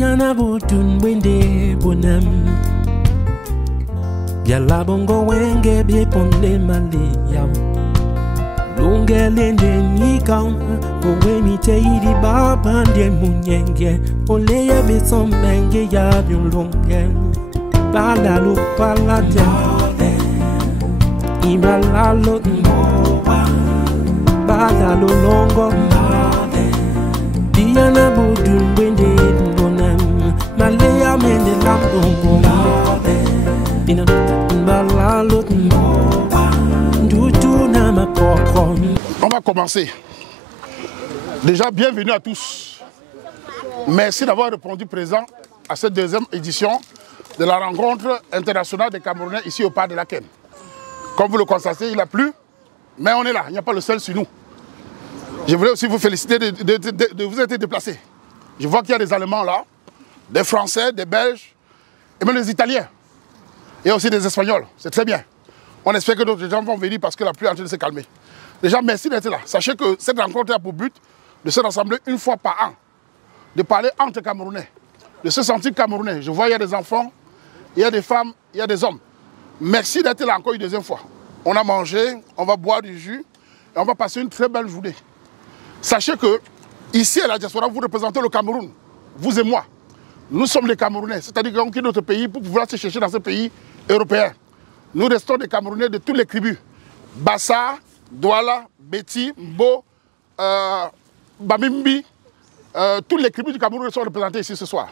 Diana Butun Wende Bonam Yala Bongo Wenge Bieponde Mali Yao Lungelende Nikam Owe mi teidi baba de munyenge Ole ya beson menge ya biolonge Bala lo pala te Ibala lo moa Bala lo longo Diana Budun Wende Bonam Malaya mende lambongo Dina Bala lo moa Dutu na ma pokon. On va commencer. Déjà, bienvenue à tous. Merci d'avoir répondu présent à cette deuxième édition de la rencontre internationale des Camerounais ici au parc de la Ken. Comme vous le constatez, il a plu, mais on est là, il n'y a pas le seul sur nous. Je voulais aussi vous féliciter de vous être déplacés. Je vois qu'il y a des Allemands là, des Français, des Belges, et même des Italiens. Et aussi des Espagnols, c'est très bien. On espère que d'autres gens vont venir parce que la pluie est en train de se calmer. Déjà, merci d'être là. Sachez que cette rencontre a pour but de se rassembler une fois par an, de parler entre Camerounais, de se sentir Camerounais. Je vois, il y a des enfants, il y a des femmes, il y a des hommes. Merci d'être là encore une deuxième fois. On a mangé, on va boire du jus et on va passer une très belle journée. Sachez que ici à la diaspora, vous représentez le Cameroun, vous et moi. Nous sommes les Camerounais, c'est-à-dire qu'on quitte notre pays pour pouvoir se chercher dans ce pays européen. Nous restons des Camerounais de toutes les tribus. Bassa, Douala, Beti, Mbo, Bamimbi, toutes les tribus du Cameroun sont représentées ici ce soir.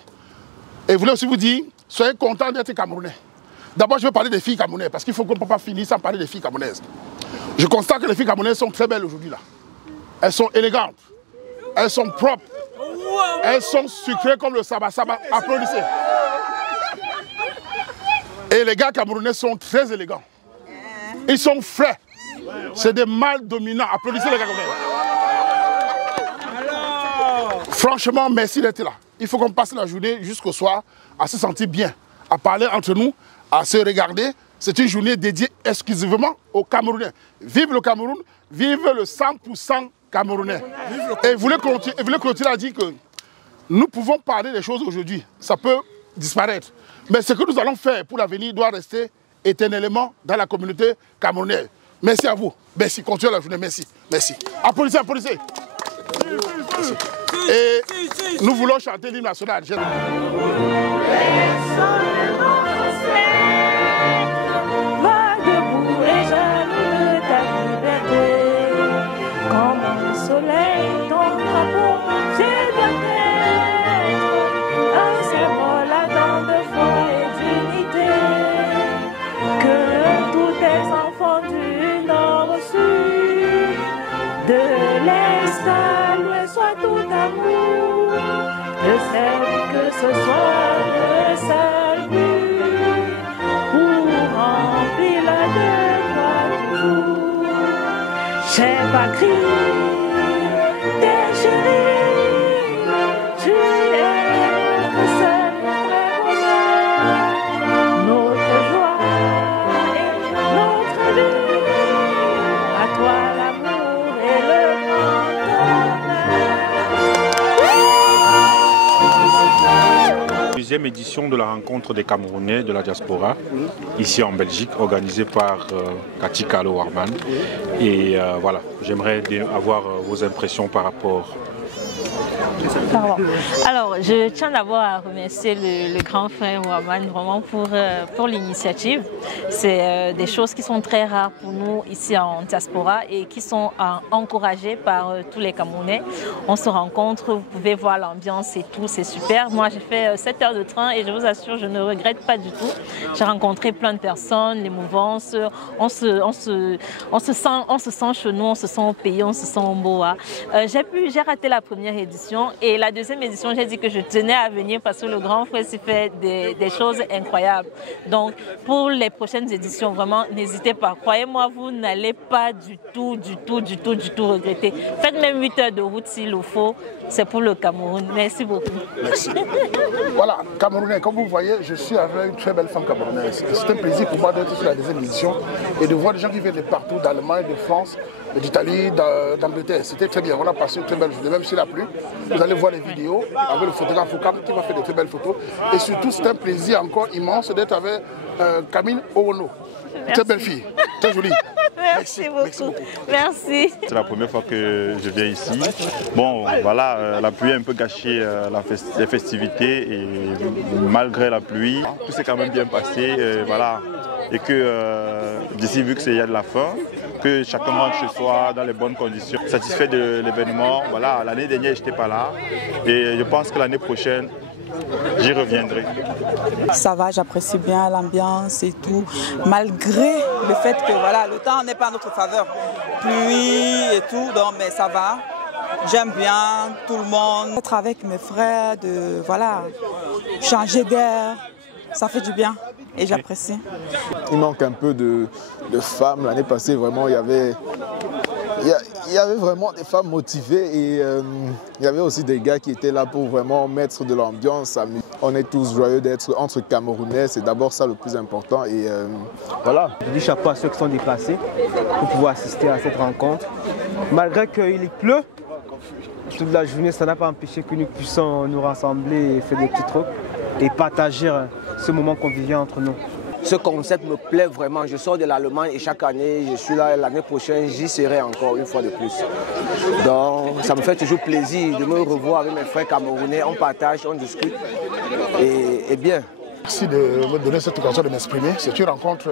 Et je voulais aussi vous dire, soyez contents d'être Camerounais. D'abord, je vais parler des filles camerounaises, parce qu'il faut qu'on ne peut pas finir sans parler des filles camerounaises. Je constate que les filles camerounaises sont très belles aujourd'hui là. Elles sont élégantes, elles sont propres, elles sont sucrées comme le saba saba. Applaudissez. Et les gars camerounais sont très élégants. Ils sont frais. C'est des mâles dominants. Applaudissez les gars camerounais. Franchement, merci d'être là. Il faut qu'on passe la journée jusqu'au soir à se sentir bien, à parler entre nous, à se regarder. C'est une journée dédiée exclusivement aux Camerounais. Vive le Cameroun, vive le 100% Camerounais. Et vous voulez clôturer à dire que nous pouvons parler des choses aujourd'hui. Ça peut disparaître. Mais ce que nous allons faire pour l'avenir doit rester éternellement dans la communauté camerounaise. Merci à vous. Merci. Continuez la journée. Merci. Merci. Applaudissez, applaudissez. Merci. Et nous voulons chanter l'hymne national. Que ce soit le seul but pour remplir le devoir toujours. Chère patrie, tes chéris, tu es notre seul bonheur, notre joie et notre vie. À toi l'amour et le Deuxième édition de la rencontre des Camerounais de la diaspora, ici en Belgique, organisée par Cathy Kalo Warman. Et voilà, j'aimerais avoir vos impressions par rapport. Pardon. Alors, je tiens d'abord à remercier le grand frère Warman vraiment pour l'initiative. C'est des choses qui sont très rares pour nous ici en diaspora et qui sont encouragées par tous les Camerounais. On se rencontre, vous pouvez voir l'ambiance et tout, c'est super. Moi, j'ai fait 7 heures de train et je vous assure, je ne regrette pas du tout. J'ai rencontré plein de personnes, l'émouvance, on se sent chez nous, on se sent au pays, on se sent au Boa. J'ai raté la première édition et la deuxième édition, j'ai dit que je tenais à venir parce que le grand frère s'y fait des choses incroyables. Donc, pour les prochaines éditions, vraiment, n'hésitez pas. Croyez-moi, vous n'allez pas du tout regretter. Faites même 8 heures de route s'il le faut. C'est pour le Cameroun. Merci beaucoup. Merci. Voilà, Camerounais, comme vous voyez, je suis avec une très belle femme camerounaise. C'est un plaisir pour moi d'être sur la deuxième édition et de voir des gens qui viennent de partout, d'Allemagne, de France, d'Italie, d'Angleterre. C'était très bien. On a passé une très belle journée, même s'il a plu. Vous allez voir les vidéos avec le photographe Foucault qui m'a fait de très belles photos. Et surtout, c'est un plaisir encore immense d'être avec Camille Owono. Très belle fille, très jolie. Merci beaucoup. Merci. C'est la première fois que je viens ici. Bon, voilà, la pluie a un peu gâché les festivités et malgré la pluie, tout s'est quand même bien passé. Voilà. Et que d'ici, vu qu'il y a de la fin, que chacun rentre chez soi dans les bonnes conditions. Satisfait de l'événement. Voilà, l'année dernière, je n'étais pas là. Et je pense que l'année prochaine, j'y reviendrai. Ça va, j'apprécie bien l'ambiance et tout, malgré le fait que voilà, le temps n'est pas en notre faveur. Pluie et tout, donc, mais ça va. J'aime bien tout le monde. Être avec mes frères, de voilà, changer d'air, ça fait du bien et j'apprécie. Il manque un peu de femmes. L'année passée, vraiment, il y avait vraiment des femmes motivées et il y avait aussi des gars qui étaient là pour vraiment mettre de l'ambiance. On est tous joyeux d'être entre Camerounais, c'est d'abord ça le plus important et voilà. Je dis chapeau à ceux qui sont déplacés pour pouvoir assister à cette rencontre. Malgré qu'il pleut, toute la journée, ça n'a pas empêché que nous puissions nous rassembler et faire des petits trucs et partager ce moment convivial entre nous. Ce concept me plaît vraiment. Je sors de l'Allemagne et chaque année, je suis là. L'année prochaine, j'y serai encore une fois de plus. Donc, ça me fait toujours plaisir de me revoir avec mes frères camerounais. On partage, on discute et bien. Merci de me donner cette occasion de m'exprimer. C'est une rencontre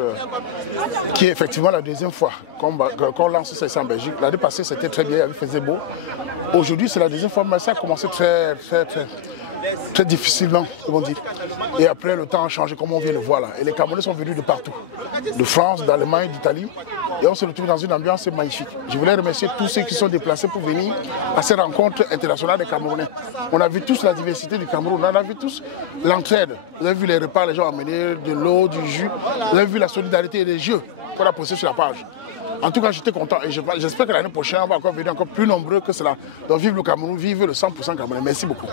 qui est effectivement la deuxième fois qu'on lance ça en Belgique. L'année passée, c'était très bien, il faisait beau. Aujourd'hui, c'est la deuxième fois, mais ça a commencé très difficilement, comme on dit. Et après, le temps a changé, comme on vient de voir là. Et les Camerounais sont venus de partout, de France, d'Allemagne, d'Italie. Et on se retrouve dans une ambiance magnifique. Je voulais remercier tous ceux qui sont déplacés pour venir à cette rencontre internationale des Camerounais. On a vu tous la diversité du Cameroun, on a vu tous l'entraide. Vous avez vu les repas, les gens amenés, de l'eau, du jus. Vous avez vu la solidarité et les jeux qu'on a postés sur la page. En tout cas, j'étais content et j'espère que l'année prochaine, on va encore venir encore plus nombreux que cela. Donc vive le Cameroun, vive le 100% Camerounais. Merci beaucoup.